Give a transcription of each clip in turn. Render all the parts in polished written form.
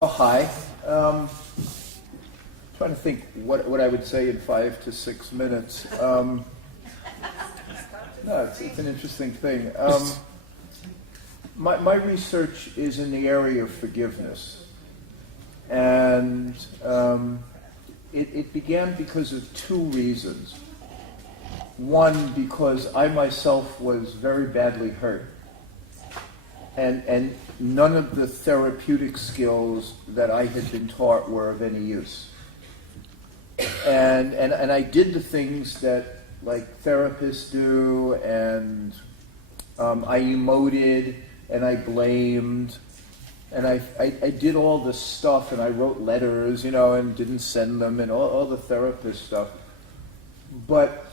Oh, hi. Trying to think what I would say in 5 to 6 minutes. No, it's an interesting thing. My research is in the area of forgiveness. And it began because of two reasons. One, because I myself was very badly hurt. And none of the therapeutic skills that I had been taught were of any use. And I did the things that like therapists do, and I emoted and I blamed, and I did all this stuff, and I wrote letters, and didn't send them, and all the therapist stuff. But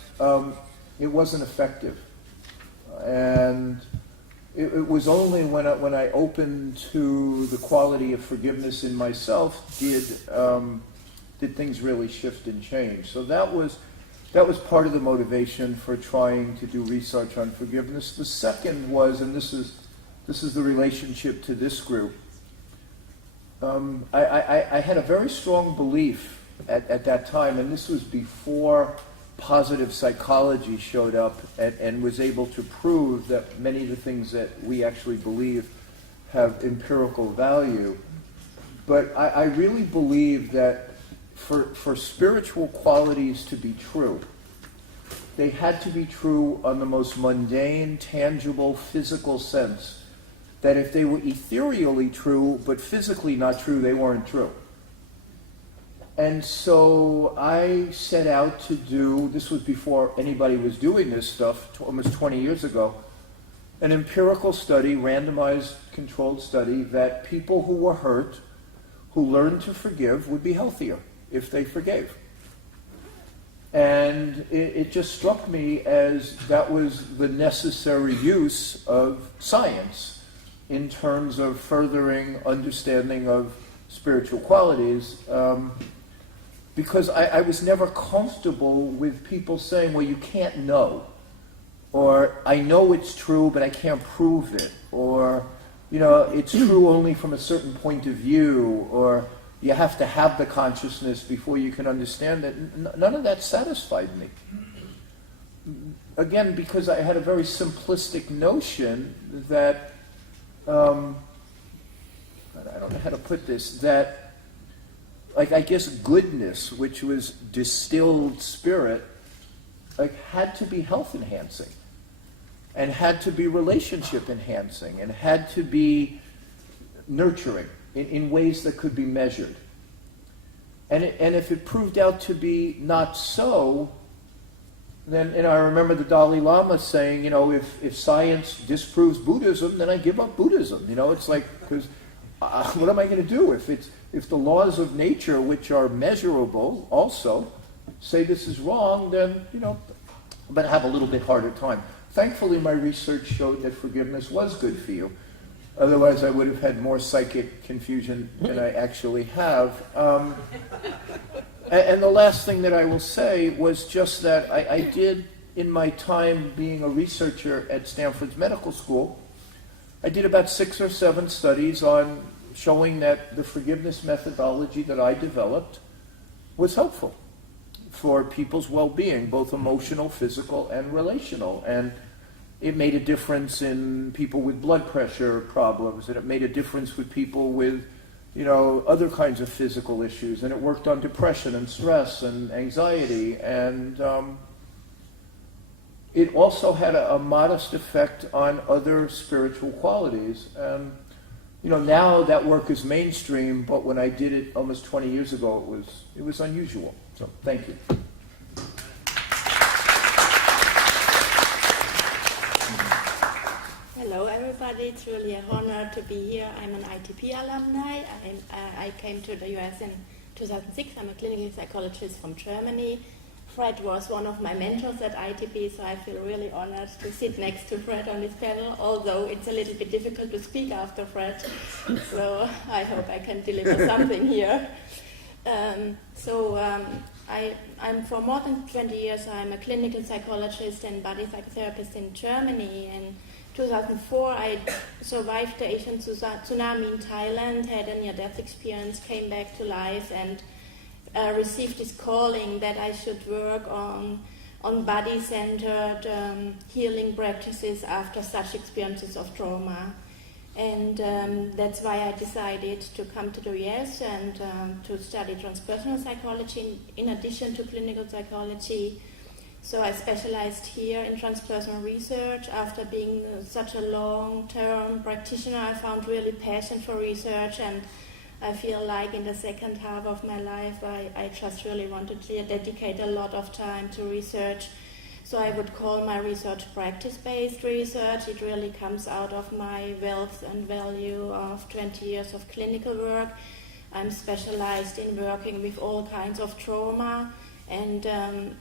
it wasn't effective. And it was only when I opened to the quality of forgiveness in myself did things really shift and change. So that was part of the motivation for trying to do research on forgiveness. The second was, and this is the relationship to this group. I had a very strong belief at that time, and this was before positive psychology showed up and was able to prove that many of the things that we actually believe have empirical value. But I really believe that for spiritual qualities to be true, they had to be true on the most mundane, tangible, physical sense. That if they were ethereally true, but physically not true, they weren't true. And so I set out to do, this was before anybody was doing this stuff, almost 20 years ago, an empirical study, randomized controlled study, that people who were hurt, who learned to forgive, would be healthier if they forgave. And it just struck me as that was the necessary use of science in terms of furthering understanding of spiritual qualities. Because I was never comfortable with people saying, well, you can't know. Or, I know it's true, but I can't prove it. Or, it's true only from a certain point of view. Or, you have to have the consciousness before you can understand it. None of that satisfied me. Again, because I had a very simplistic notion that, I don't know how to put this, that I guess goodness, which was distilled spirit, had to be health enhancing, and had to be relationship enhancing, and had to be nurturing in ways that could be measured. And if it proved out to be not so, then, I remember the Dalai Lama saying, if science disproves Buddhism, then I give up Buddhism. It's like, because what am I going to do if the laws of nature, which are measurable also, say this is wrong, then, I'm going to have a little bit harder time. Thankfully, my research showed that forgiveness was good for you. Otherwise, I would have had more psychic confusion than I actually have. And the last thing that I will say was just that I did, in my time being a researcher at Stanford's medical school, I did about 6 or 7 studies on showing that the forgiveness methodology that I developed was helpful for people's well-being, both emotional, physical, and relational. And it made a difference in people with blood pressure problems, and it made a difference with people with, other kinds of physical issues. And it worked on depression and stress and anxiety. And it also had a modest effect on other spiritual qualities. Now that work is mainstream, but when I did it almost 20 years ago, it was unusual. So, thank you. Hello, everybody. It's really an honor to be here. I'm an ITP alumni. I came to the US in 2006. I'm a clinical psychologist from Germany. Fred was one of my mentors at ITP, so I feel really honored to sit next to Fred on this panel, although it's a little bit difficult to speak after Fred, so I hope I can deliver something here. I'm for more than 20 years, I'm a clinical psychologist and body psychotherapist in Germany, and 2004, I survived the Asian tsunami in Thailand, had a near-death experience, came back to life, and received this calling that I should work on body-centered healing practices after such experiences of trauma. And that's why I decided to come to the US and to study transpersonal psychology in addition to clinical psychology. So I specialized here in transpersonal research. After being such a long-term practitioner, I found really passion for research, and I feel like in the second half of my life I just really wanted to dedicate a lot of time to research. So I would call my research practice-based research. It really comes out of my wealth and value of 20 years of clinical work. I'm specialized in working with all kinds of trauma, and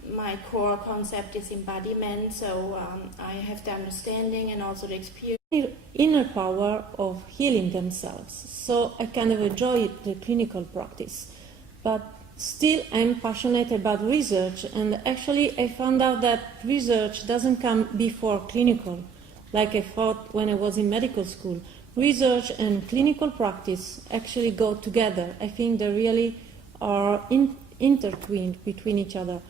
my core concept is embodiment. So I have the understanding and also the experience. Inner power of healing themselves. So I kind of enjoy the clinical practice, but still I'm passionate about research, and actually I found out that research doesn't come before clinical, like I thought when I was in medical school. Research and clinical practice actually go together. I think they really are intertwined between each other.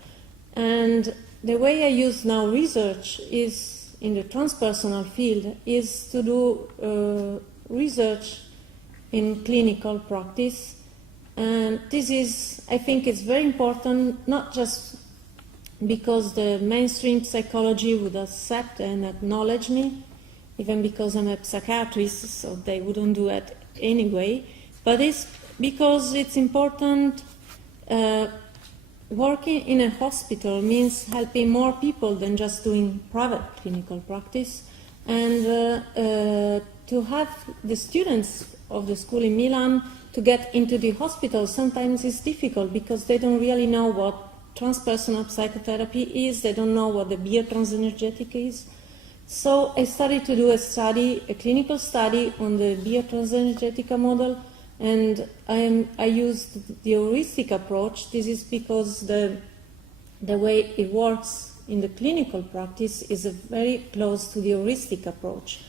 And the way I use now research is in the transpersonal field is to do research in clinical practice. And this is, I think it's very important, not just because the mainstream psychology would accept and acknowledge me, even because I'm a psychiatrist, so they wouldn't do it anyway, but it's because it's important. Working in a hospital means helping more people than just doing private clinical practice, and to have the students of the school in Milan to get into the hospital sometimes is difficult because they don't really know what transpersonal psychotherapy is, they don't know what the biotransenergetic is. So I started to do a clinical study on the biotransenergetica model, and I used the heuristic approach. This is because the way it works in the clinical practice is very close to the heuristic approach.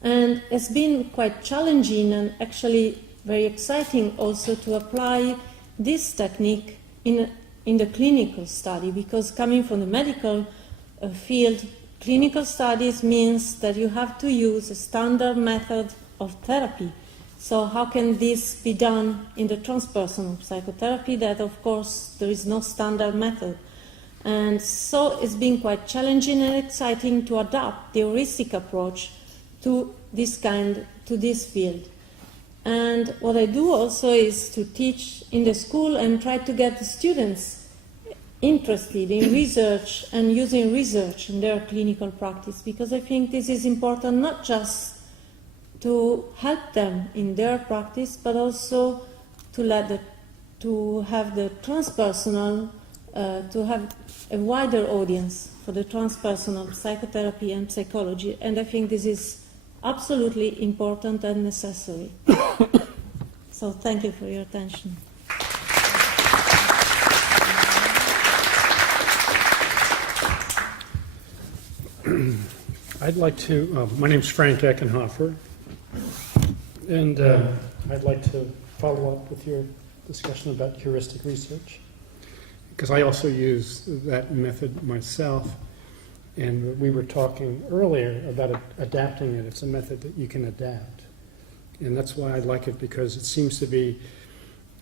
And it's been quite challenging and actually very exciting also to apply this technique in the clinical study, because coming from the medical field, clinical studies means that you have to use a standard method of therapy. So how can this be done in the transpersonal psychotherapy? That, of course, there is no standard method. And so it's been quite challenging and exciting to adapt the heuristic approach to this field. And what I do also is to teach in the school and try to get the students interested in research and using research in their clinical practice, because I think this is important not just to help them in their practice, but also to have the transpersonal, to have a wider audience for the transpersonal psychotherapy and psychology. And I think this is absolutely important and necessary. So thank you for your attention. I'd like to, my name's Frank Eckenhofer, and I'd like to follow up with your discussion about heuristic research, because I also use that method myself, and we were talking earlier about adapting it. It's a method that you can adapt, and that's why I like it, because it seems to be,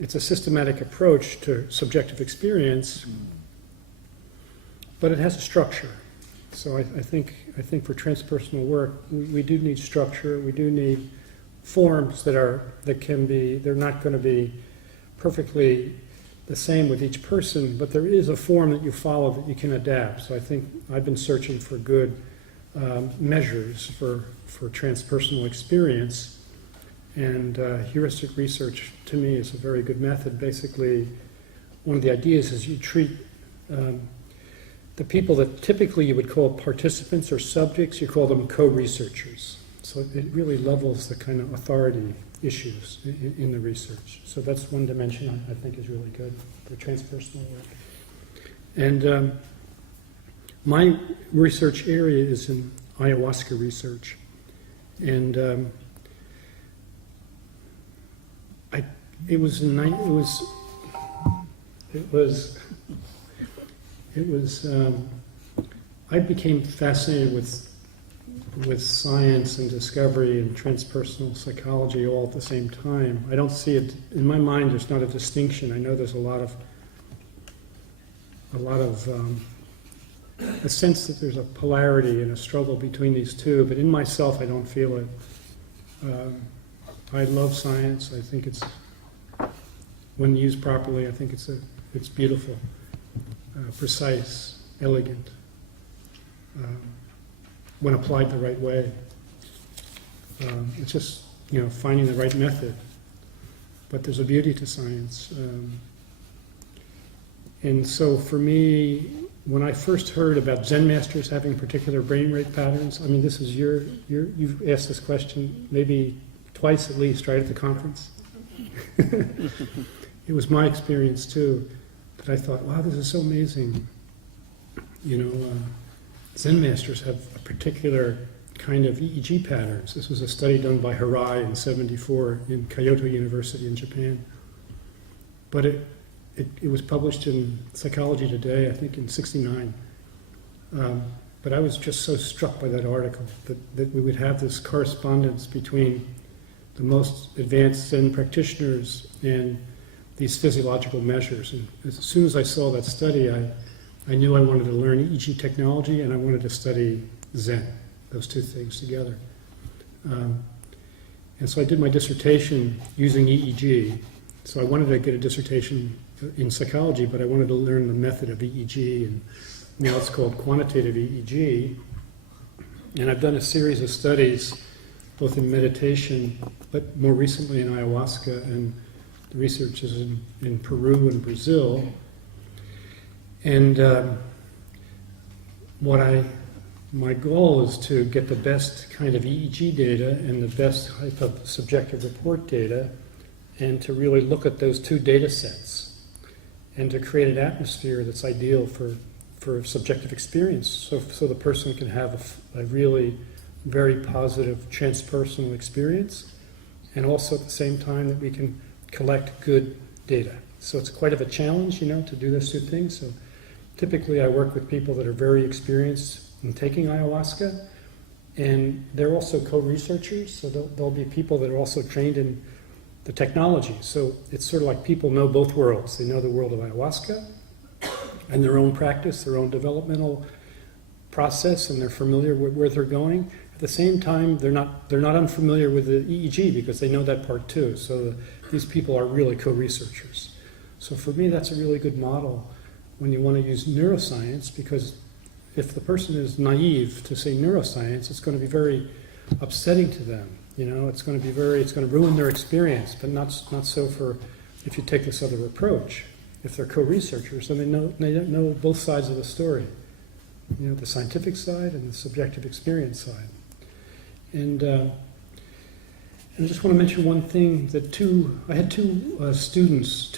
it's a systematic approach to subjective experience, but it has a structure. So I think for transpersonal work, we do need structure. We do need forms they're not going to be perfectly the same with each person, but there is a form that you follow that you can adapt. So I think I've been searching for good measures for transpersonal experience, and heuristic research to me is a very good method. Basically, one of the ideas is you treat the people that typically you would call participants or subjects, you call them co-researchers. So it really levels the kind of authority issues in the research. So that's one dimension I think is really good for transpersonal work. And my research area is in ayahuasca research. And it was I became fascinated with science and discovery and transpersonal psychology all at the same time. I don't see it in my mind. There's not a distinction. I know there's a lot of a sense that there's a polarity and a struggle between these two, but in myself I don't feel it. I love science. I think it's, when used properly, I think it's beautiful, precise, elegant, when applied the right way. It's just, finding the right method. But there's a beauty to science. And so for me, when I first heard about Zen masters having particular brain rate patterns, this is you've asked this question maybe twice at least, right, at the conference? It was my experience too, that I thought, wow, this is so amazing. Zen masters have a particular kind of EEG patterns. This was a study done by Hirai in '74 in Kyoto University in Japan. But it was published in Psychology Today, I think in '69. But I was just so struck by that article, that we would have this correspondence between the most advanced Zen practitioners and these physiological measures. And as soon as I saw that study, I knew I wanted to learn EEG technology and I wanted to study Zen, those two things together. And so I did my dissertation using EEG. So I wanted to get a dissertation in psychology, but I wanted to learn the method of EEG, and now it's called quantitative EEG. And I've done a series of studies, both in meditation, but more recently in ayahuasca, and the research is in Peru and Brazil. And my goal is to get the best kind of EEG data and the best type of subjective report data, and to really look at those two data sets, and to create an atmosphere that's ideal for subjective experience, so the person can have a really very positive transpersonal experience, and also at the same time that we can collect good data. So it's quite of a challenge, to do those two things. So typically I work with people that are very experienced in taking ayahuasca, and they're also co-researchers, so there'll be people that are also trained in the technology. So it's sort of like people know both worlds. They know the world of ayahuasca and their own practice, their own developmental process, and they're familiar with where they're going. At the same time, they're not unfamiliar with the EEG because they know that part too. So these people are really co-researchers. So for me, that's a really good model when you want to use neuroscience, because if the person is naive to say neuroscience, it's going to be very upsetting to them. It's going to ruin their experience, but not so for if you take this other approach. If they're co-researchers, then they know both sides of the story. The scientific side and the subjective experience side. And I just want to mention one thing, that I had two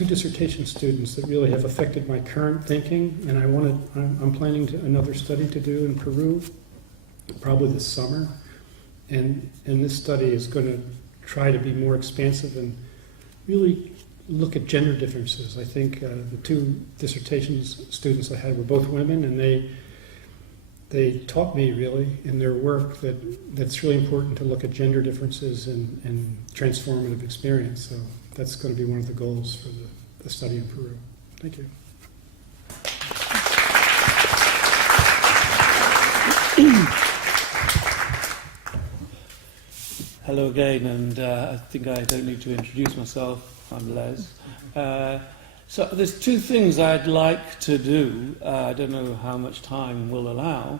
dissertation students that really have affected my current thinking, and I'm planning another study to do in Peru, probably this summer. And this study is going to try to be more expansive and really look at gender differences. I think the two dissertation students I had were both women, and they taught me really in their work that's really important to look at gender differences and transformative experience. So that's going to be one of the goals for the study in Peru. Thank you. Hello again, and I think I don't need to introduce myself. I'm Les. So there's two things I'd like to do. I don't know how much time will allow.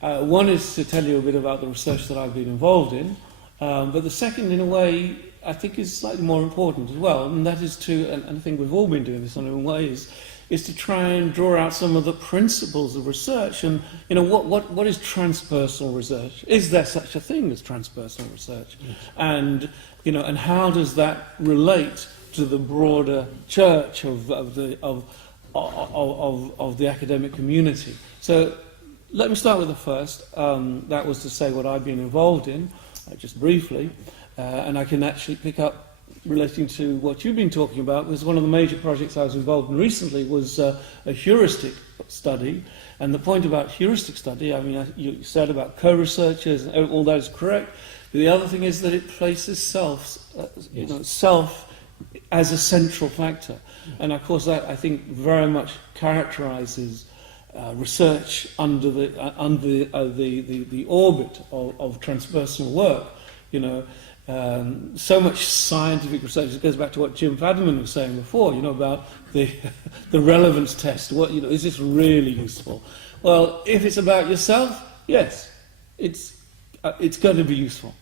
One is to tell you a bit about the research that I've been involved in, but the second, in a way, I think is slightly more important as well, and that is and I think we've all been doing this in our own ways, is to try and draw out some of the principles of research. And what is transpersonal research? Is there such a thing as transpersonal research? And and how does that relate to the broader church of the academic community? So let me start with the first. That was to say what I've been involved in. just briefly, and I can actually pick up relating to what you've been talking about, was one of the major projects I was involved in recently was a heuristic study. And the point about heuristic study, I mean, you said about co-researchers, and all that is correct. But the other thing is that it places self as a central factor. And of course that, I think, very much characterizes research under the orbit of transpersonal work. You know, so much scientific research. It goes back to what Jim Fadiman was saying before. You know, about the relevance test. What, you know, is this really useful? Well, if it's about yourself, yes, it's going to be useful.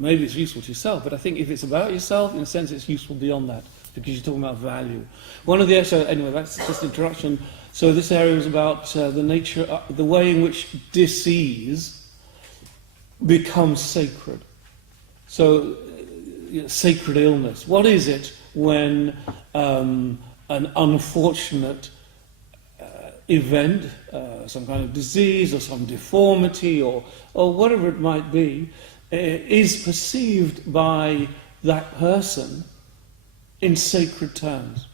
Maybe it's useful to yourself, but I think if it's about yourself, in a sense, it's useful beyond that, because you're talking about value. One of the so anyway, that's just an introduction. So this area is about the nature, the way in which disease becomes sacred. So, sacred illness. What is it when an unfortunate event, some kind of disease or some deformity or whatever it might be, is perceived by that person in sacred terms?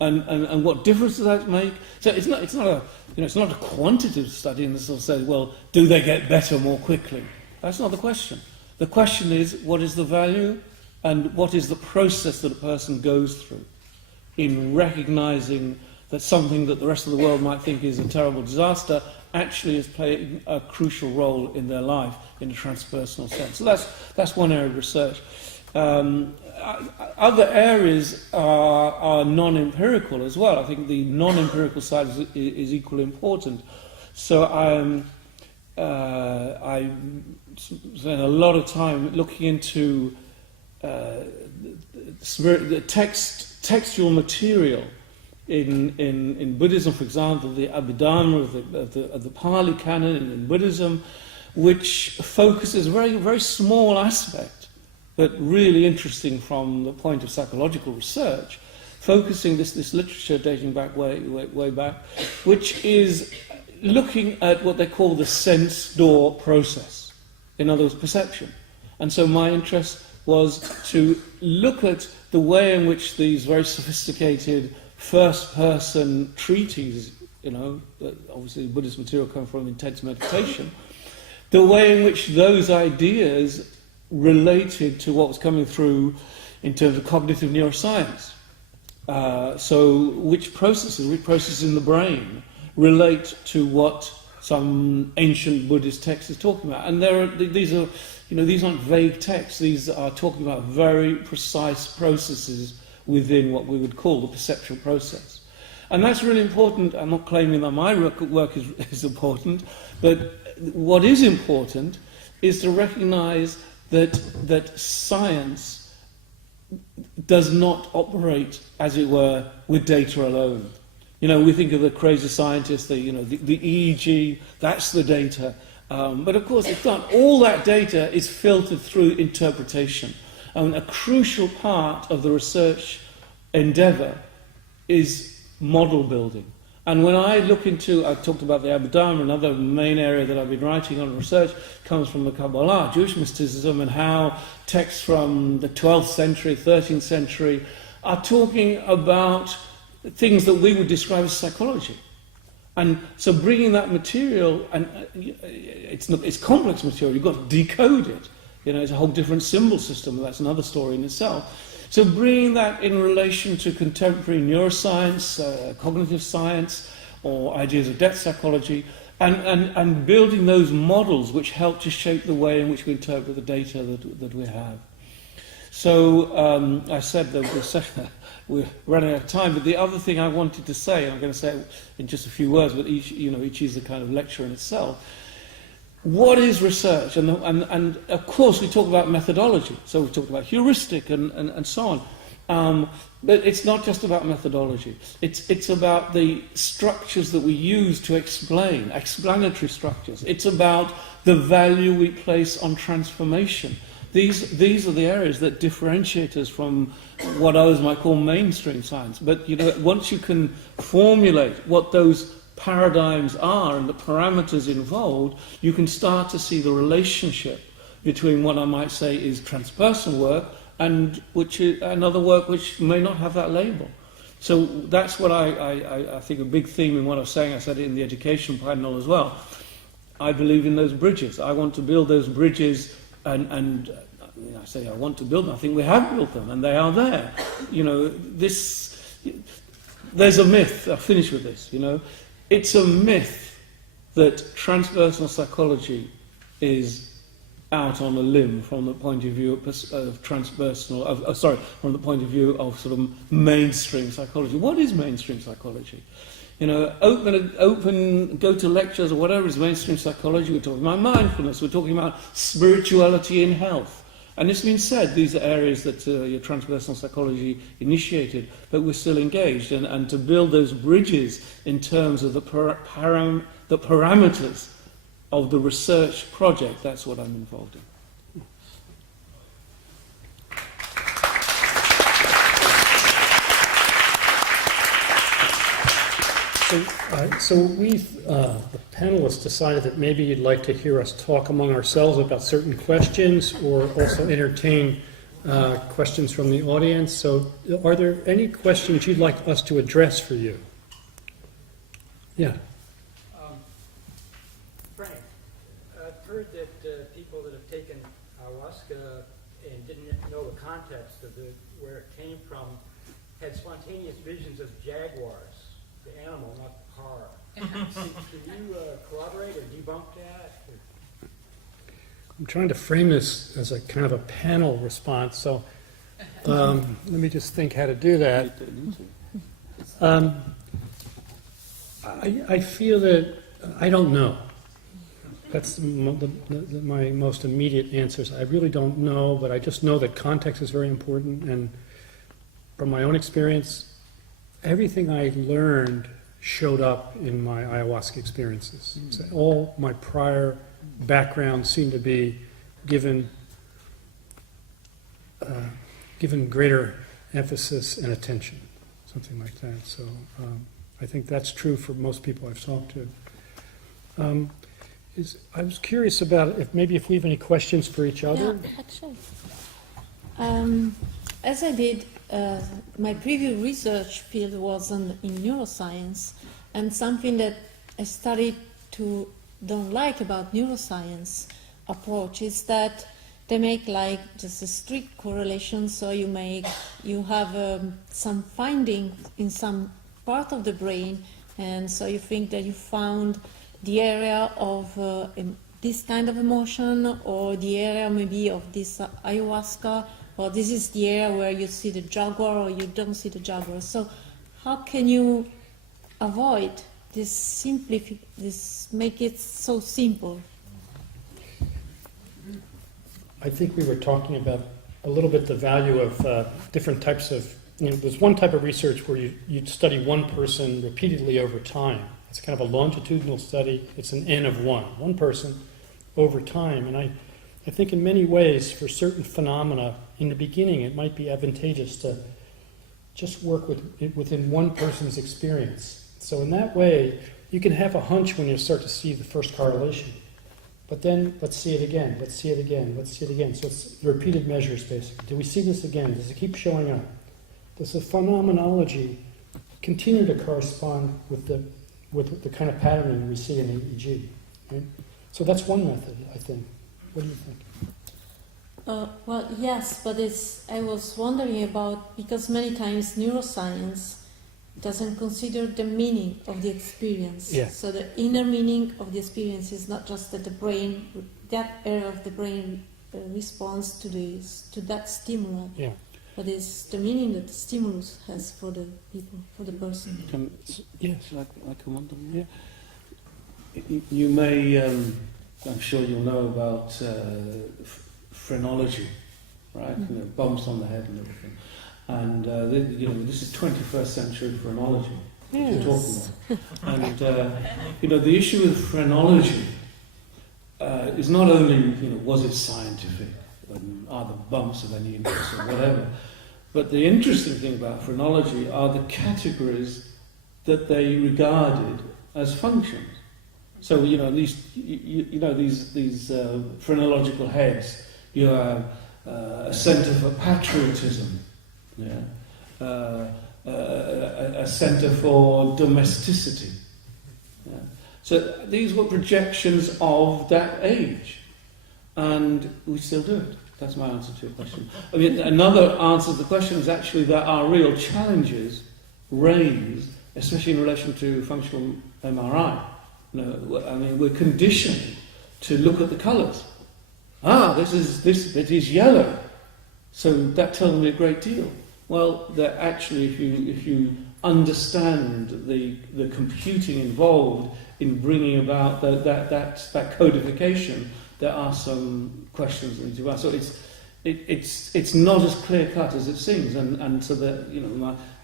And what difference does that make? So it's not a quantitative study in the sort of say, well, do they get better more quickly? That's not the question. The question is, what is the value and what is the process that a person goes through in recognizing that something that the rest of the world might think is a terrible disaster actually is playing a crucial role in their life in a transpersonal sense. So that's one area of research. Other areas are non-empirical as well. I think the non-empirical side is equally important. So I spent a lot of time looking into the textual material in Buddhism, for example, the Abhidharma of the Pali canon in Buddhism, which focuses a very, very small aspect, but really interesting from the point of psychological research, focusing this literature dating back way back, which is looking at what they call the sense door process, in other words, perception. And so my interest was to look at the way in which these very sophisticated first-person treatises, you know, obviously Buddhist material come from intense meditation, the way in which those ideas related to what was coming through in terms of cognitive neuroscience. So which processes in the brain relate to what some ancient Buddhist text is talking about. And these aren't vague texts. These are talking about very precise processes within what we would call the perceptual process. And that's really important. I'm not claiming that my work is important, but what is important is to recognize that science does not operate, as it were, with data alone. You know, we think of the crazy scientists, the EEG, that's the data. But of course, it's not. All that data is filtered through interpretation. And a crucial part of the research endeavour is model building. And when I look into, I've talked about the Abhidharma, another main area that I've been writing on research comes from the Kabbalah, Jewish mysticism, and how texts from the 12th century, 13th century are talking about things that we would describe as psychology. And so bringing that material, and it's complex material, you've got to decode it. You know, it's a whole different symbol system, and that's another story in itself. So bringing that in relation to contemporary neuroscience, cognitive science, or ideas of depth psychology, and building those models which help to shape the way in which we interpret the data that we have. So I said that we're running out of time, but the other thing I wanted to say, and I'm going to say it in just a few words, but each is a kind of lecture in itself. What is research? And of course we talk about methodology, so we've talked about heuristic and so on. But it's not just about methodology. It's about the structures that we use to explain, explanatory structures. It's about the value we place on transformation. These are the areas that differentiate us from what others might call mainstream science. But once you can formulate what those paradigms are and the parameters involved, you can start to see the relationship between what I might say is transpersonal work and which is another work which may not have that label. So that's what I think a big theme in what I was saying. I said it in the education panel as well. I believe in those bridges. I want to build those bridges, and I say I want to build them. I think we have built them, and they are there. You know, there's a myth. I'll finish with this. You know, it's a myth that transpersonal psychology is out on a limb from the point of view of transpersonal, from the point of view of sort of mainstream psychology. What is mainstream psychology? You know, open, go to lectures or whatever is mainstream psychology. We're talking about mindfulness. We're talking about spirituality in health. And it's been said these are areas that your transpersonal psychology initiated, but we're still engaged. And to build those bridges in terms of the parameters of the research project, that's what I'm involved in. So we've, the panelists decided that maybe you'd like to hear us talk among ourselves about certain questions or also entertain questions from the audience. So are there any questions you'd like us to address for you? Yeah. Frank, I've heard that people that have taken ayahuasca and didn't know the context of where it came from had spontaneous visions of jaguars, the animal, not the car. Can you corroborate or debunk that? I'm trying to frame this as a kind of a panel response, so let me just think how to do that. I feel that I don't know. That's my most immediate answers. I really don't know, but I just know that context is very important, and from my own experience, everything I learned showed up in my ayahuasca experiences. So all my prior background seemed to be given greater emphasis and attention, something like that. So I think that's true for most people I've talked to. I was curious about if we have any questions for each other. Yeah, actually. As I did, my previous research field was in neuroscience, and something that I started to don't like about neuroscience approach is that they make like just a strict correlation. So you have some finding in some part of the brain, and so you think that you found the area of this kind of emotion, or the area maybe of this ayahuasca, or this is the area where you see the jaguar or you don't see the jaguar. So how can you avoid this make it so simple? I think we were talking about a little bit the value of different types of, there's one type of research where you study one person repeatedly over time. It's kind of a longitudinal study. It's an N of one person over time. And I think in many ways, for certain phenomena, in the beginning, it might be advantageous to just work within one person's experience. So in that way, you can have a hunch when you start to see the first correlation. But then, let's see it again, let's see it again, let's see it again. So it's repeated measures, basically. Do we see this again? Does it keep showing up? Does the phenomenology continue to correspond with the kind of patterning we see in EEG? Right? So that's one method, I think. What do you think? Well, yes, but I was wondering about, because many times neuroscience doesn't consider the meaning of the experience. Yeah. So the inner meaning of the experience is not just that the brain, that area of the brain responds to that stimulus, Yeah. but it's the meaning that the stimulus has for the people, for the person. Yes. Shall I come on to that? Yeah. You may, I'm sure you'll know about phrenology, right? Bumps on the head and everything. And this is 21st century phrenology that you're talking about. And the issue with phrenology is not only was it scientific, are the bumps of any interest or whatever, but the interesting thing about phrenology are the categories that they regarded as functions. So these phrenological heads. You have a centre for patriotism, a centre for domesticity. Yeah. So these were projections of that age, and we still do it. That's my answer to your question. I mean, another answer to the question is actually there are real challenges raised, especially in relation to functional MRI. I mean, we're conditioned to look at the colours. This bit is yellow, so that tells me a great deal. Well, that actually, if you understand the computing involved in bringing about that codification, there are some questions that need to be asked. So it's not as clear cut as it seems, and so that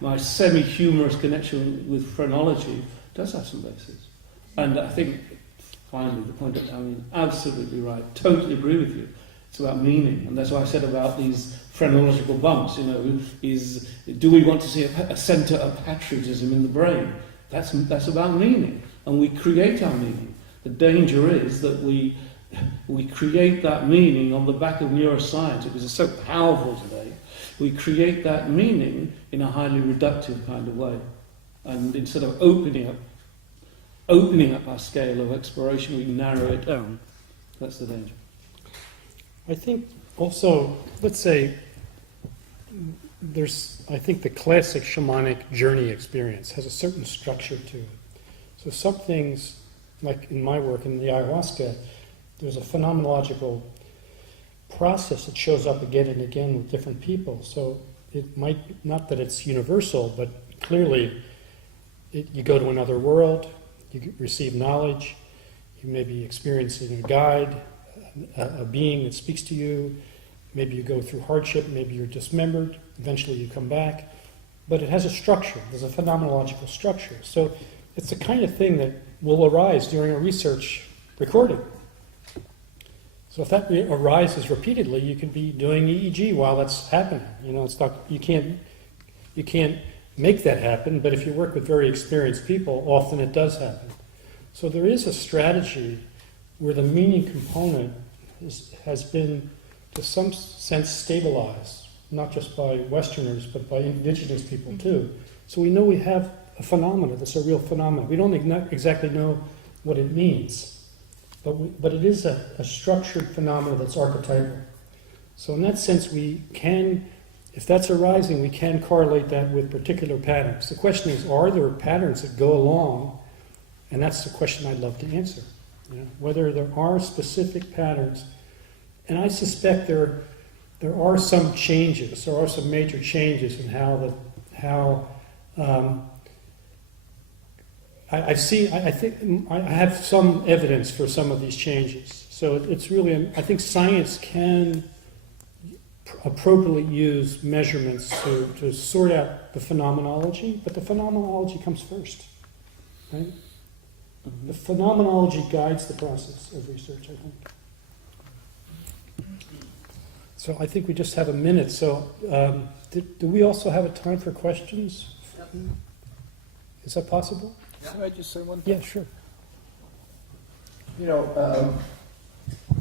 my semi-humorous connection with phrenology does have some basis. And I think finally the point that absolutely right, totally agree with you. It's about meaning, and that's what I said about these phrenological bumps. Do we want to see a centre of patriotism in the brain? That's about meaning, and we create our meaning. The danger is that we create that meaning on the back of neuroscience, because it's so powerful today. We create that meaning in a highly reductive kind of way, and instead of opening up our scale of exploration, we narrow it down. That's the danger. I think also, let's say, I think the classic shamanic journey experience has a certain structure to it. So some things, like in my work in the ayahuasca, there's a phenomenological process that shows up again and again with different people. So it might, not that it's universal, but clearly you go to another world, you receive knowledge, you may be experiencing a guide, a being that speaks to you, maybe you go through hardship, maybe you're dismembered, eventually you come back, but it has a structure, there's a phenomenological structure. So it's the kind of thing that will arise during a research recording. So if that arises repeatedly, you could be doing EEG while that's happening. It's not, you can't make that happen, but if you work with very experienced people, often it does happen. So there is a strategy where the meaning component has been, to some sense, stabilized, not just by Westerners, but by indigenous people too. So we know we have a phenomenon that's a real phenomenon. We don't exactly know what it means, but it is a structured phenomenon that's archetypal. So in that sense, we can, if that's arising, we can correlate that with particular patterns. The question is, are there patterns that go along? And that's the question I'd love to answer. Whether there are specific patterns. And I suspect there are some changes, there are some major changes in how I think I have some evidence for some of these changes. So it's really, I think science can appropriately use measurements to sort out the phenomenology, but the phenomenology comes first, right? Mm-hmm. The phenomenology guides the process of research, I think. So I think we just have a minute. So do we also have a time for questions? Is that possible? Can I just say one thing? Yeah, sure.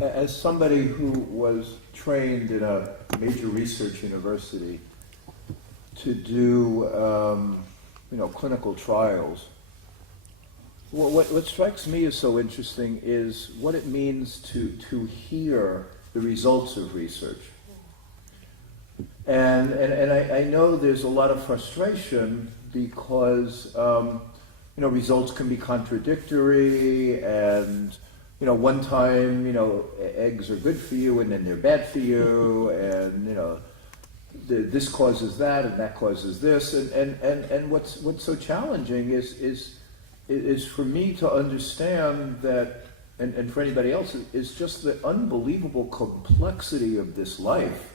As somebody who was trained in a major research university to do, clinical trials, what strikes me as so interesting is what it means to hear the results of research. And I know there's a lot of frustration because, results can be contradictory, and, one time, eggs are good for you and then they're bad for you, and, this causes that and that causes this. And what's so challenging is for me to understand that, and for anybody else, is just the unbelievable complexity of this life.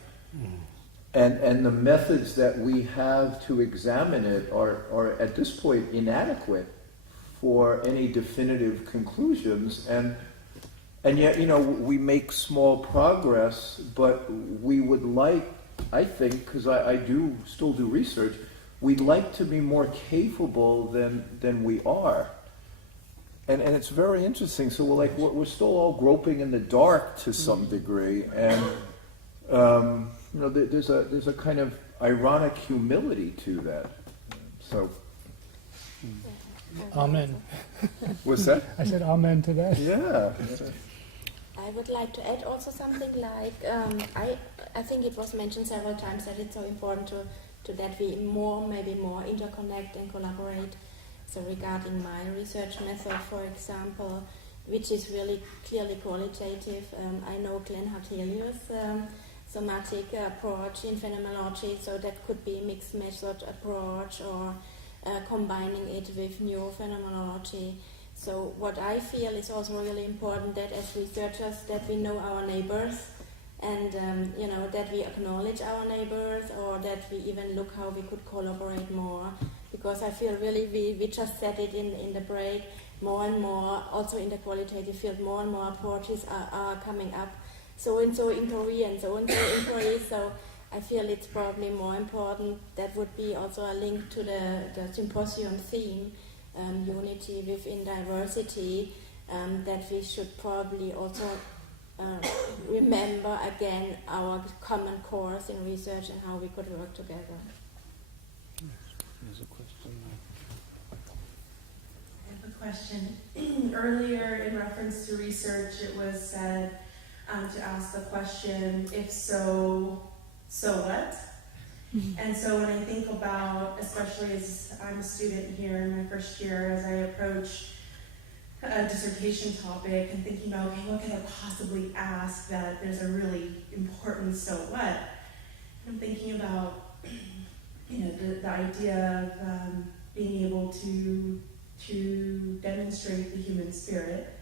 And the methods that we have to examine it are at this point inadequate for any definitive conclusions. And yet, we make small progress, but we would like, I think, because I do still do research, we'd like to be more capable than we are. And it's very interesting. So we're still all groping in the dark to some degree, and there's a kind of ironic humility to that. So, Amen. what's that? I said amen to that. Yeah. I would like to add also something like I think it was mentioned several times that it's so important to that we maybe more interconnect and collaborate. So regarding my research method, for example, which is really clearly qualitative, I know Glenn Hartelius' somatic approach in phenomenology, so that could be a mixed method approach or combining it with new phenomenology. So what I feel is also really important that as researchers that we know our neighbors and that we acknowledge our neighbors, or that we even look how we could collaborate more, because I feel really we just said it in the break, more and more also in the qualitative field, more and more approaches are coming up, so in Korea and so in Korea. So I feel it's probably more important. That would be also a link to the symposium theme, unity within diversity, that we should probably also remember again our common course in research and how we could work together. There's a question there. I have a question. Earlier, in reference to research, it was said to ask the question, if so, so what? And so when I think about, especially as I'm a student here in my first year, as I approach a dissertation topic and thinking about, okay, what can I possibly ask that there's a really important so what? I'm thinking about, the idea of being able to demonstrate the human spirit.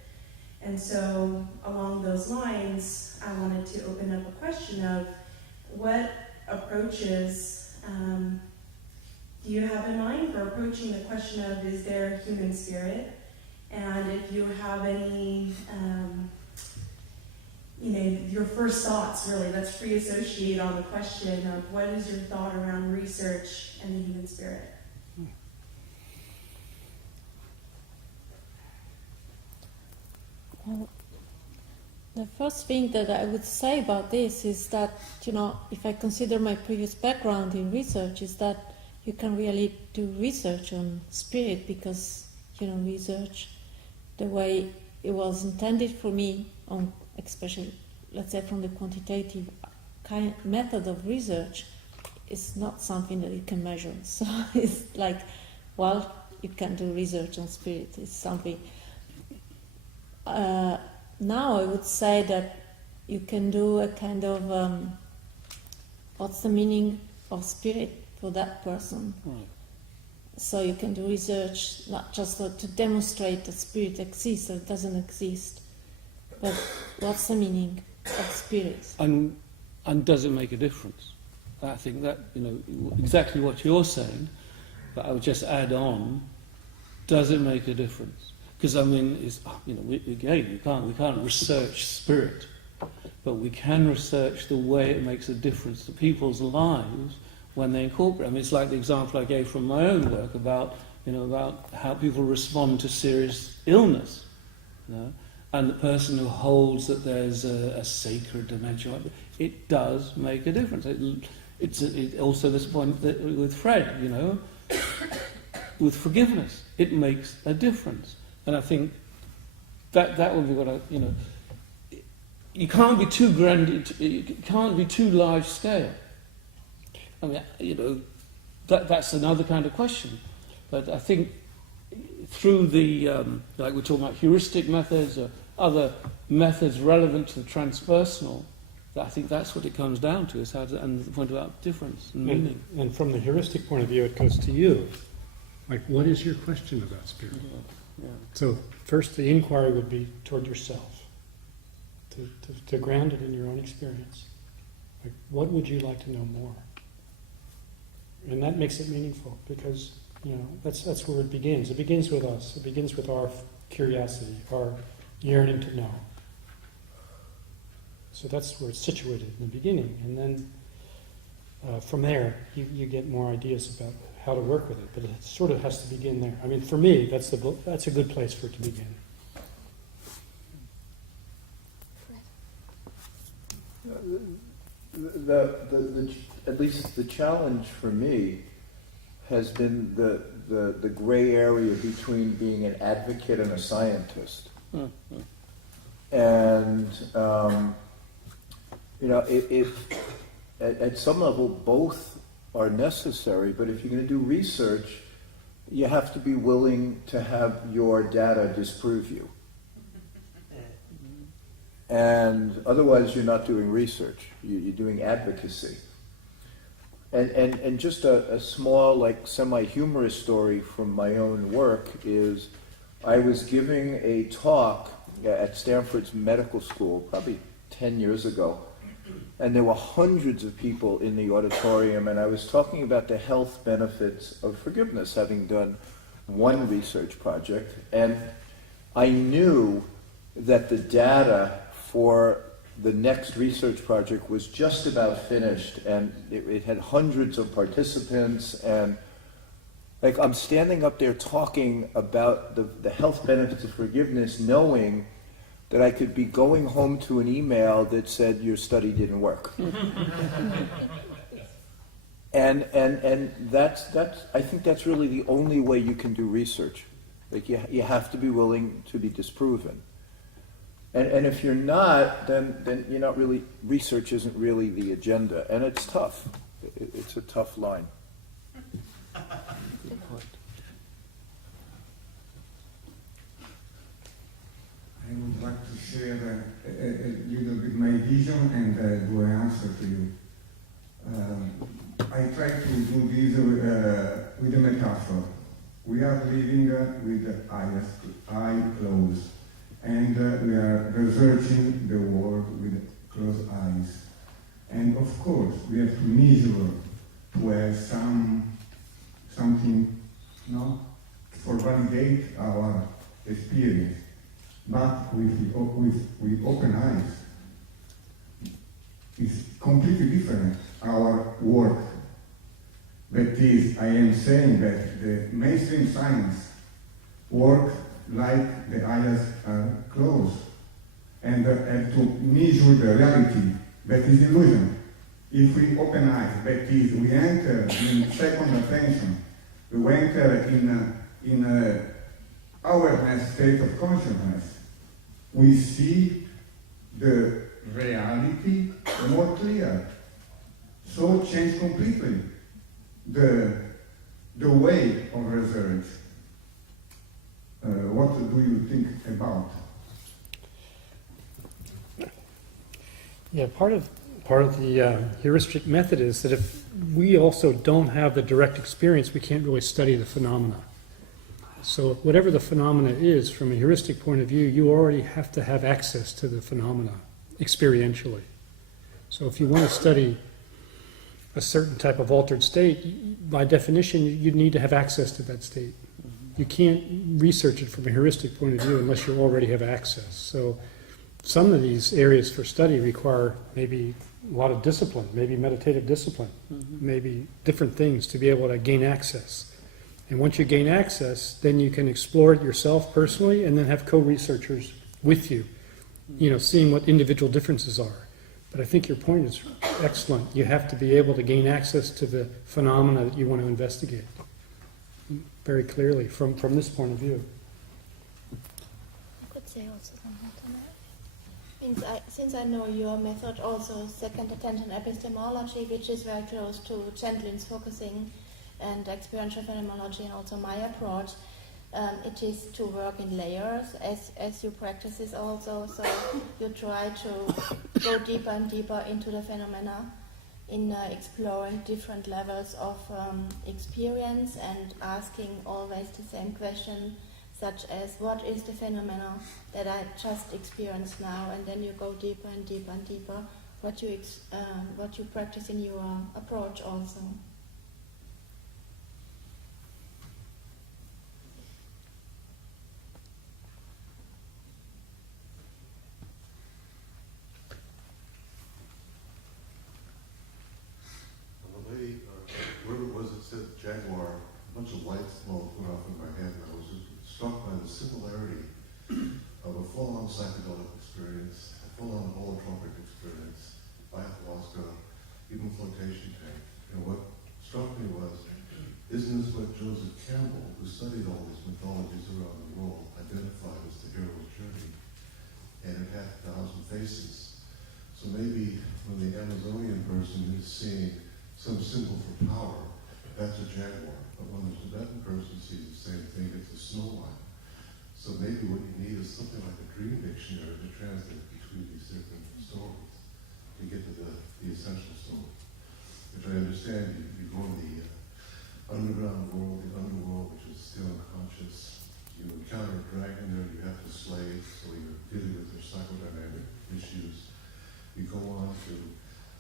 And so along those lines, I wanted to open up a question of what approaches do you have in mind for approaching the question of, is there human spirit? And if you have any, your first thoughts, really, let's free associate on the question of what is your thought around research and the human spirit? Well, the first thing that I would say about this is that, if I consider my previous background in research, is that you can really do research on spirit, because, research, the way it was intended for me, especially, let's say, from the quantitative method of research, is not something that you can measure. So it's like, well, you can do research on spirit. It's something. Now I would say that you can do a kind of what's the meaning of spirit for that person. Right. So you can do research not just to demonstrate that spirit exists or doesn't exist, but what's the meaning of spirit? And does it make a difference? I think that, exactly what you're saying, but I would just add on, does it make a difference? Because we can't research spirit, but we can research the way it makes a difference to people's lives when they incorporate. It's like the example I gave from my own work about how people respond to serious illness, and the person who holds that there's a sacred dimension. It does make a difference. It's also this point that with Fred, with forgiveness, it makes a difference. And I think that would be what you can't be too grand, you can't be too large scale. That's another kind of question. But I think through the, like we're talking about heuristic methods or other methods relevant to the transpersonal, I think that's what it comes down to, is and the point about difference and meaning. And from the heuristic point of view, it goes to you. Like, what is your question about spirit? Yeah. So first, the inquiry would be toward yourself, to ground it in your own experience. Like, what would you like to know more? And that makes it meaningful, because that's where it begins. It begins with us. It begins with our curiosity, our yearning to know. So that's where it's situated in the beginning, and then from there you get more ideas about how to work with it, but it sort of has to begin there. I mean, for me, that's a good place for it to begin. At least the challenge for me has been the gray area between being an advocate and a scientist. Mm-hmm. And, at some level, both are necessary, but if you're going to do research, you have to be willing to have your data disprove you. And otherwise, you're not doing research. You're doing advocacy. And just a small, like, semi-humorous story from my own work is I was giving a talk at Stanford's medical school probably 10 years ago, and there were hundreds of people in the auditorium, and I was talking about the health benefits of forgiveness, having done one research project, and I knew that the data for the next research project was just about finished, and it had hundreds of participants, and like I'm standing up there talking about the health benefits of forgiveness, knowing that I could be going home to an email that said your study didn't work. and that's I think that's really the only way you can do research. Like you have to be willing to be disproven. And if you're not, then you're not really, research isn't really the agenda. And it's tough. It's a tough line. I would like to share a little bit my vision and do an answer to you. I try to do this with a metaphor. We are living with eyes closed. And we are researching the world with closed eyes. And of course, we have to measure to have something, for validate our experience. But with open eyes, it's completely different, our work. That is, I am saying that the mainstream science work like the eyes are closed, and have to measure the reality that is illusion. If we open eyes, that is, we enter in second attention, we enter in a awareness state of consciousness, we see the reality more clear. So change completely the way of research. What do you think about? Yeah, part of the heuristic method is that if we also don't have the direct experience, we can't really study the phenomena. So whatever the phenomena is, from a heuristic point of view, you already have to have access to the phenomena experientially. So if you want to study a certain type of altered state, by definition, you need to have access to that state. You can't research it from a heuristic point of view unless you already have access. So some of these areas for study require maybe a lot of discipline, maybe meditative discipline, maybe different things to be able to gain access. And once you gain access, then you can explore it yourself personally and then have co-researchers with you, seeing what individual differences are. But I think your point is excellent. You have to be able to gain access to the phenomena that you want to investigate very clearly from this point of view. I could say also something to that. Since I know your method also, second attention epistemology, which is very close to Chandlin's focusing and experiential phenomenology, and also my approach, it is to work in layers as you practice this also. So you try to go deeper and deeper into the phenomena in exploring different levels of experience and asking always the same question, such as what is the phenomena that I just experienced now, and then you go deeper and deeper and deeper what you practice in your approach also. Where was it said Jaguar? flotation tank. And what struck me was, isn't this what Joseph Campbell, who studied all these mythologies around the world, identified as the hero's journey? And it had 1,000 faces. So maybe when the Amazonian person is seeing some symbol for power, that's a jaguar. But when the Tibetan person sees the same thing, it's a snow white. So maybe what you need is something like a dream dictionary to translate between these different stories to get to the essential story. Which I understand you go in the underground world, the underworld, which is still unconscious. You encounter a dragon there, you have to slay, so you're dealing with their psychodynamic issues. You go on to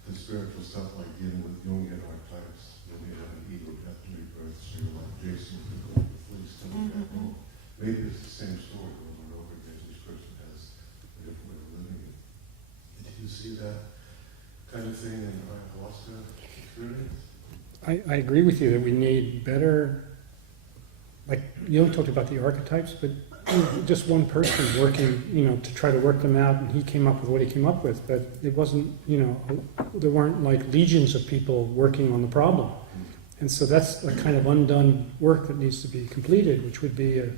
the spiritual stuff like dealing with Jungian archetypes, when you have an ego, death, and rebirth, so you're like Jason with the golden fleece coming back home. Maybe it's the same story over and over again. Each person has a different way of living it. Did you see that kind of thing in ayahuasca experience? I agree with you that we need better, like, you talked about the archetypes, but just one person working, to try to work them out, and he came up with what he came up with, but it wasn't, there weren't like legions of people working on the problem. And so that's a kind of undone work that needs to be completed, which would be a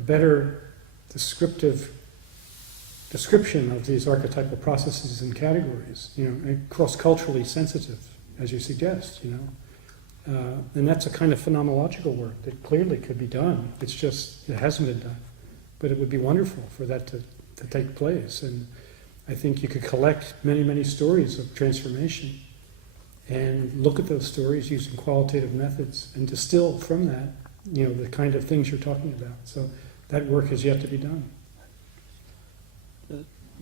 better description of these archetypal processes and categories, and cross-culturally sensitive, as you suggest, and that's a kind of phenomenological work that clearly could be done. It's just, it hasn't been done. But it would be wonderful for that to take place. And I think you could collect many, many stories of transformation and look at those stories using qualitative methods and distill from that, the kind of things you're talking about. So that work has yet to be done.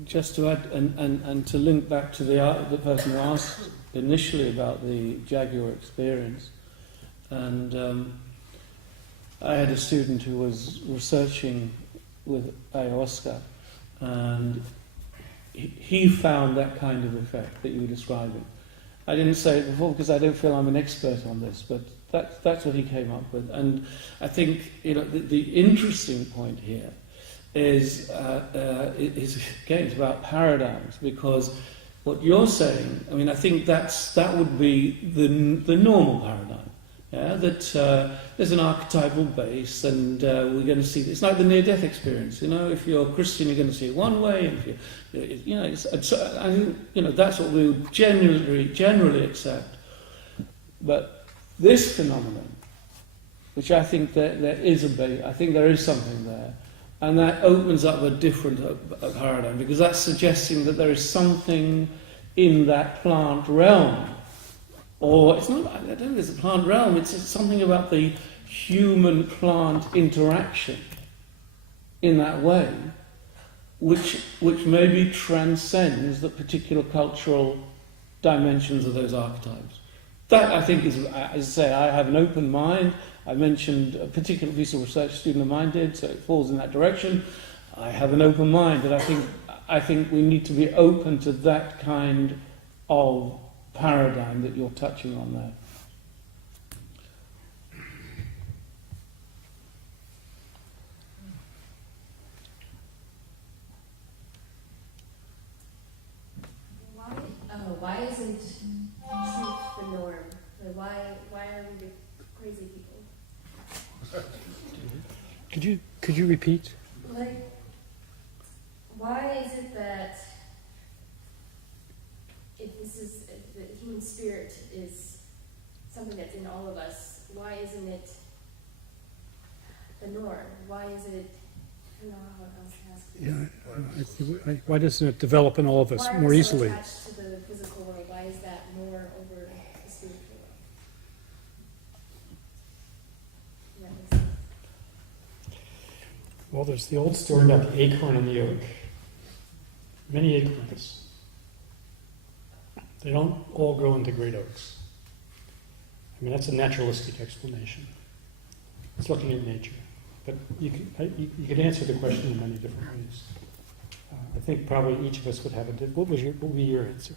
Just to add, and to link back to the person who asked initially about the Jaguar experience, and I had a student who was researching with ayahuasca, and he found that kind of effect that you were describing. I didn't say it before because I don't feel I'm an expert on this, but that's what he came up with. And I think the interesting point here is again, it's about paradigms, because what you're saying, I mean, I think that would be the normal paradigm. Yeah, that there's an archetypal base, and we're going to see. It's like the near-death experience. If you're Christian, you're going to see it one way. And if I think that's what we would generally accept. But this phenomenon, which I think there is a base, I think there is something there, and that opens up a different paradigm, because that's suggesting that there is something in that plant realm. Or it's not, I don't think it's a plant realm, it's something about the human-plant interaction in that way, which maybe transcends the particular cultural dimensions of those archetypes. That, I think, is, as I say, I have an open mind. I mentioned a particular piece of research a student of mine did, so it falls in that direction. I have an open mind, and I think we need to be open to that kind of paradigm that you're touching on there. Why isn't truth the norm? Why are we the crazy people? Could you repeat? Why is it that if the human spirit is something that's in all of us, why isn't it the norm? Why is it? I don't know how else to ask this. Why doesn't it develop in all of us more easily? Why are we so attached to the physical world? Why is that more over the spiritual world? That makes sense. Well, there's the old story about the acorn and the oak. Many acorns. They don't all grow into great oaks. I mean, that's a naturalistic explanation. It's looking at nature. But you could answer the question in many different ways. I think probably each of us would have what would be your answer?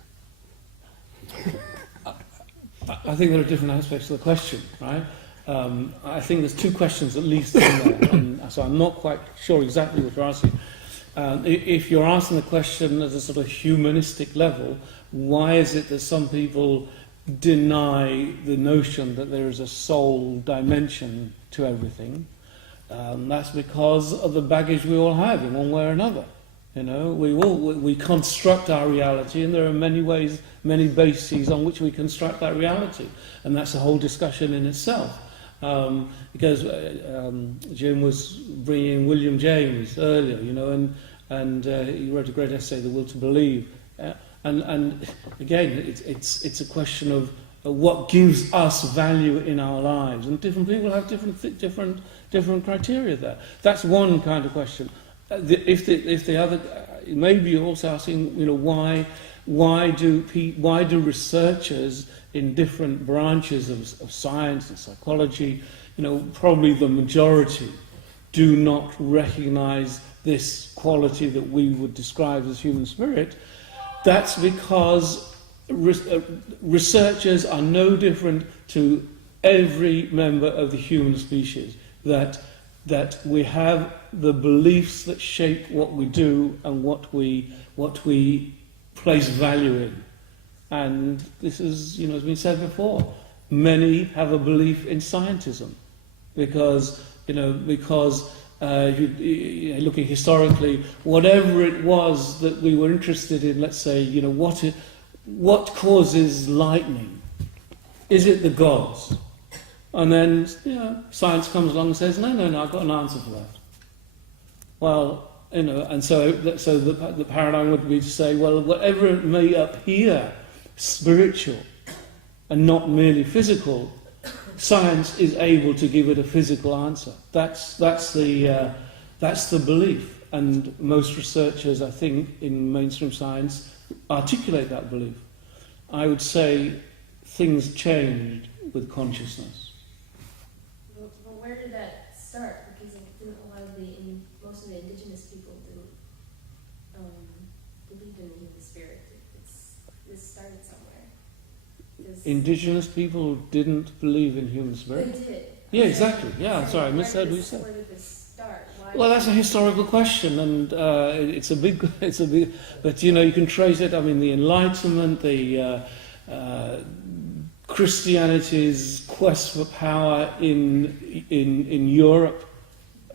I think there are different aspects of the question, right? I think there's two questions at least in there, and so I'm not quite sure exactly what you're asking. If you're asking the question at a sort of humanistic level, why is it that some people deny the notion that there is a soul dimension to everything. That's because of the baggage we all have in one way or another. You know, we construct our reality, and there are many ways, many bases on which we construct that reality, and that's a whole discussion in itself. Because Jim was bringing in William James earlier, you know, and he wrote a great essay, The Will to Believe, and again, it's a question of what gives us value in our lives, and different people have different criteria there. That's one kind of question. If the other, maybe you're also asking, you know, why do researchers in different branches of science and psychology, you know, probably the majority, do not recognise this quality that we would describe as human spirit? That's because researchers are no different to every member of the human species. That we have the beliefs that shape what we do and what we place value in. And this is, you know, has been said before. Many have a belief in scientism because looking historically, whatever it was that we were interested in, let's say, you know, what causes lightning? Is it the gods? And then, you know, science comes along and says, no, I've got an answer for that. Well, you know, and so the paradigm would be to say, well, whatever it may appear spiritual and not merely physical, science is able to give it a physical answer. That's the belief, and most researchers, I think, in mainstream science articulate that belief. I would say things changed with consciousness. Well, where did that start? Because most of the indigenous people didn't believe in the human spirit. This started somewhere. Indigenous people didn't believe in human spirit? They did. Yeah, exactly. Yeah, I'm sorry, I missaid what you said. Where did this start? Well, that's a historical question, and it's a big. But you know, you can trace it. I mean, the Enlightenment, the Christianity's quest for power in Europe.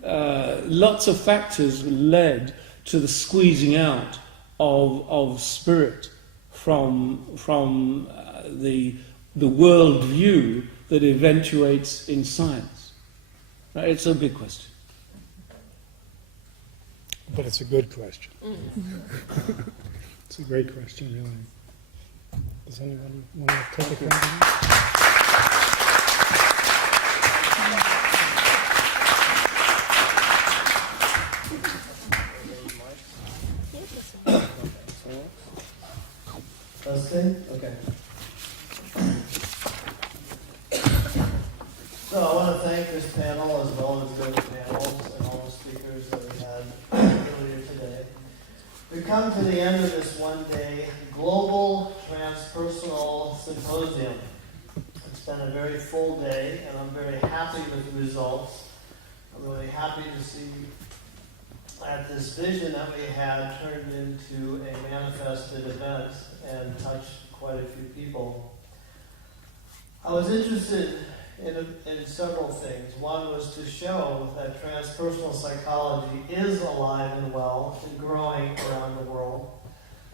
Lots of factors led to the squeezing out of spirit from the world view that eventuates in science. Right? It's a big question. But it's a good question. It's a great question, really. Does anyone want to take a question? Okay. So I want to thank this panel as well as the other panels and all the speakers that we had earlier today. We come to the end of this one-day Global Transpersonal Symposium. It's been a very full day, and I'm very happy with the results. I'm really happy to see that this vision that we had turned into a manifested event and touched quite a few people. I was interested in several things. One was to show that transpersonal psychology is alive and well and growing around the world.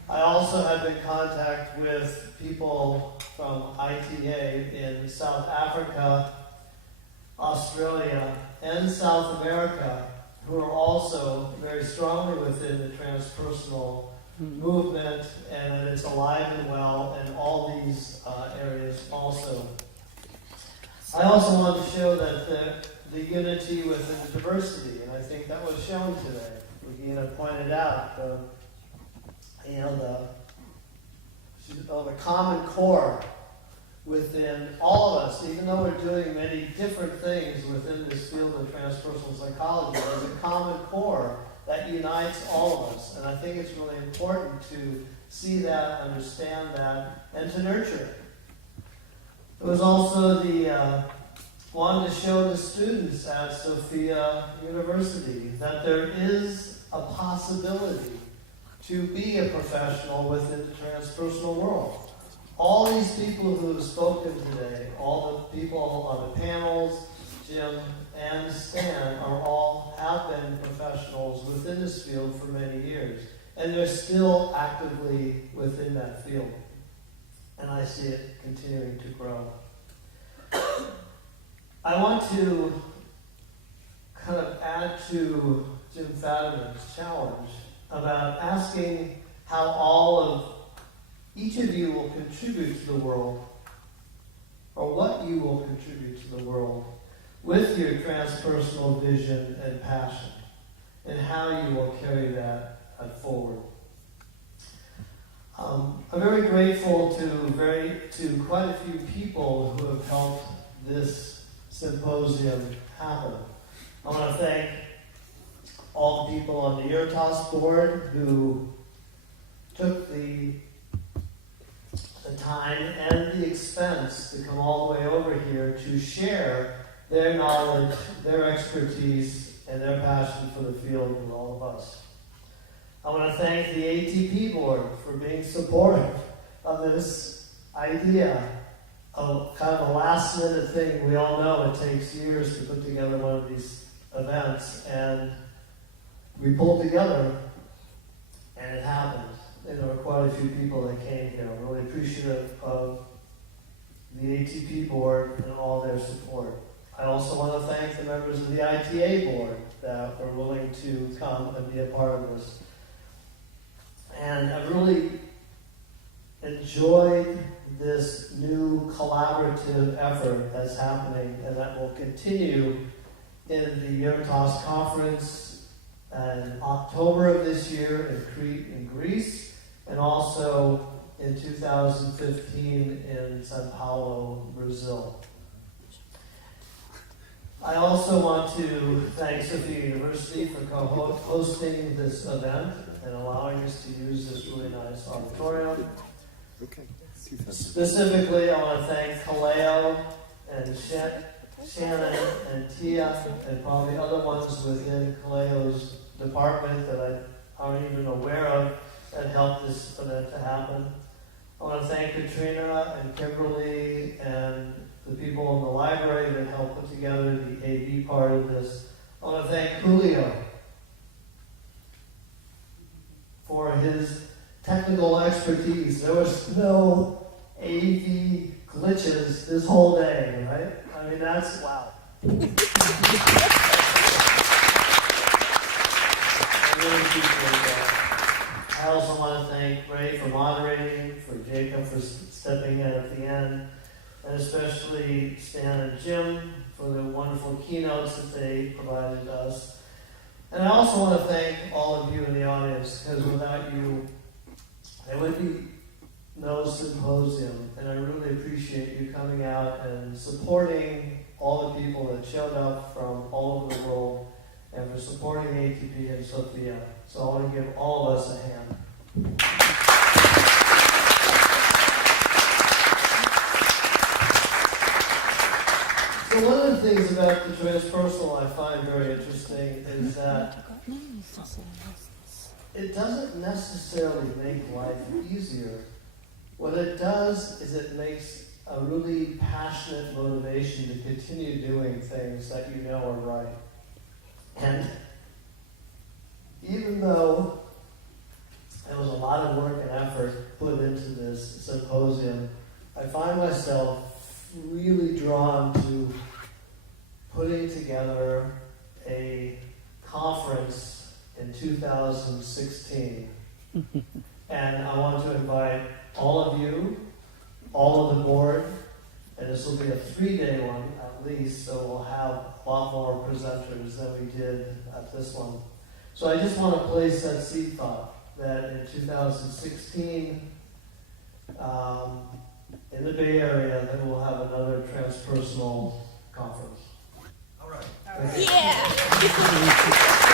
I also have been in contact with people from ITA in South Africa, Australia, and South America who are also very strongly within the transpersonal movement, and that it's alive and well in all these areas also. I also want to show that the unity within the diversity, and I think that was shown today. Regina pointed out the common core within all of us, even though we're doing many different things within this field of transpersonal psychology, there's a common core that unites all of us. And I think it's really important to see that, understand that, and to nurture it. It was also wanted to show the students at Sofia University that there is a possibility to be a professional within the transpersonal world. all these people who have spoken today, all the people on the panels, Jim and Stan, have been professionals within this field for many years. And they're still actively within that field. And I see it continuing to grow. I want to kind of add to Jim Fadiman's challenge about asking how each of you will contribute to the world, or what you will contribute to the world with your transpersonal vision and passion, and how you will carry that forward. I'm very grateful to quite a few people who have helped this symposium happen. I want to thank all the people on the EUROTAS board who took the time and the expense to come all the way over here to share their knowledge, their expertise, and their passion for the field with all of us. I want to thank the ATP board for being supportive of this idea of kind of a last minute thing. We all know it takes years to put together one of these events, and we pulled together and it happened. And there were quite a few people that came here. I'm really appreciative of the ATP board and all their support. I also want to thank the members of the ITA board that were willing to come and be a part of this. And I've really enjoyed this new collaborative effort that's happening and that will continue in the EUROTAS conference in October of this year in Crete in Greece, and also in 2015 in Palo, Brazil. I also want to thank Sofia University for co-hosting this event and allowing us to use this really nice auditorium. Okay. Specifically, I want to thank Kaleo and Shannon and Tia and probably other ones within Kaleo's department that I aren't even aware of that helped this event to happen. I want to thank Katrina and Kimberly and the people in the library that helped put together the AV part of this. I want to thank Julio for his technical expertise. There was no AV glitches this whole day, right? I mean, that's wow. I really appreciate that. I also want to thank Ray for moderating, for Jacob for stepping in at the end, and especially Stan and Jim for the wonderful keynotes that they provided us. And I also want to thank all of you in the audience, because without you, there would be no symposium. And I really appreciate you coming out and supporting all the people that showed up from all over the world, and for supporting ATP and Sofia. So I want to give all of us a hand. So one of the things about the transpersonal I find very interesting is that it doesn't necessarily make life easier. What it does is it makes a really passionate motivation to continue doing things that you know are right. And even though there was a lot of work and effort put into this symposium, I find myself really drawn to putting together a conference in 2016. And I want to invite all of you, all of the board, and this will be a 3-day one at least, so we'll have a lot more presenters than we did at this one. So I just want to place that seed thought that in 2016, in the Bay Area, then we'll have another transpersonal conference. All right. Yeah!